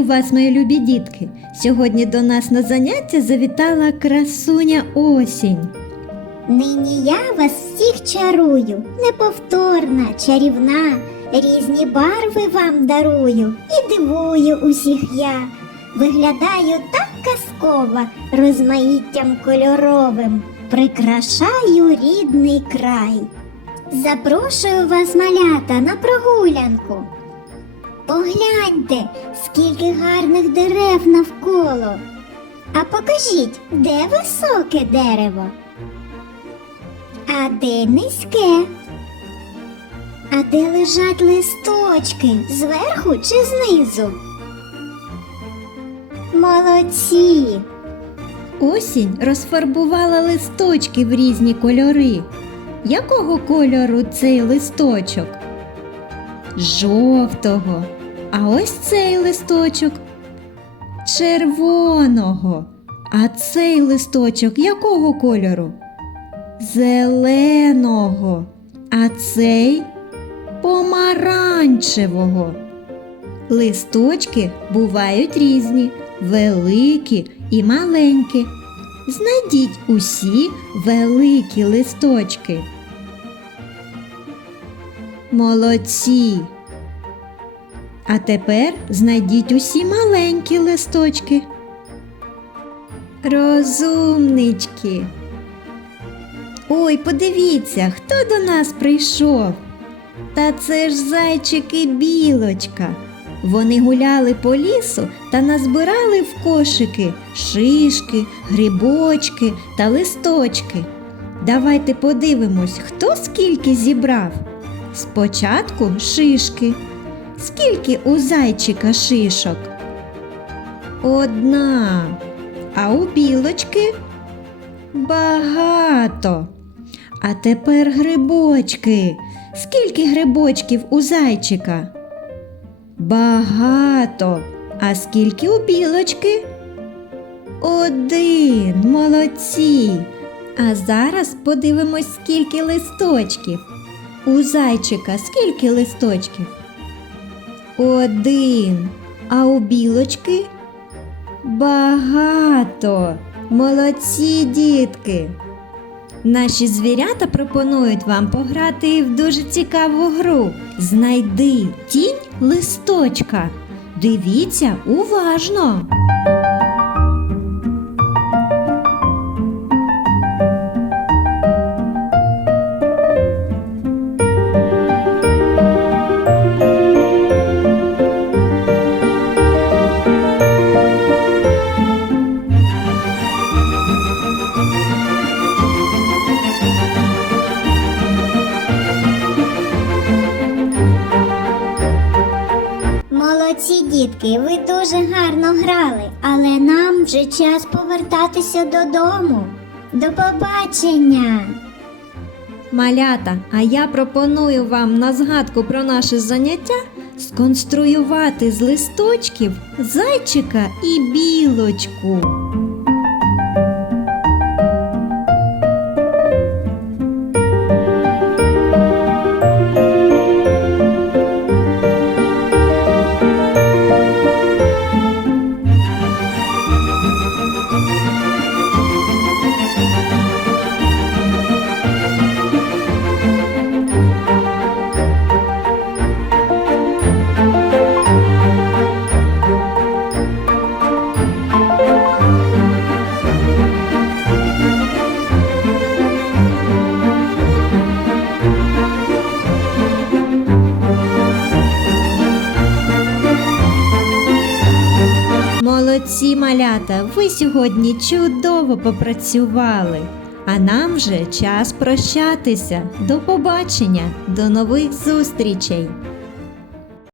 Вітаю вас, мої любі дітки! Сьогодні до нас на заняття завітала красуня осінь. Нині я вас всіх чарую, неповторна, чарівна, різні барви вам дарую і дивую усіх я. Виглядаю так казково, розмаїттям кольоровим, прикрашаю рідний край. Запрошую вас, малята, на прогулянку. Погляньте, скільки гарних дерев навколо. А покажіть, де високе дерево? А де низьке? А де лежать листочки зверху чи знизу? Молодці! Осінь розфарбувала листочки в різні кольори. Якого кольору цей листочок? Жовтого. А ось цей листочок червоного. А цей листочок якого кольору? Зеленого. А цей помаранчевого. Листочки бувають різні, великі і маленькі. Знайдіть усі великі листочки. Молодці. А тепер знайдіть усі маленькі листочки. Розумнички. Ой, подивіться, хто до нас прийшов. Та це ж зайчик і білочка. Вони гуляли по лісу та назбирали в кошики шишки, грибочки та листочки. Давайте подивимось, хто скільки зібрав. Спочатку шишки. Скільки у зайчика шишок? Одна. А у білочки багато. А тепер грибочки. Скільки грибочків у зайчика? Багато. А скільки у білочки? Один. Молодці. А зараз подивимось, скільки листочків. У зайчика скільки листочків? Один. А у білочки? Багато. Молодці, дітки. Наші звірята пропонують вам пограти в дуже цікаву гру. Знайди тінь листочка. Дивіться уважно. Молодці дітки, ви дуже гарно грали, але нам вже час повертатися додому. До побачення! Малята, а я пропоную вам на згадку про наше заняття сконструювати з листочків зайчика і білочку. Молодці малята, ви сьогодні чудово попрацювали. А нам вже час прощатися. До побачення, до нових зустрічей!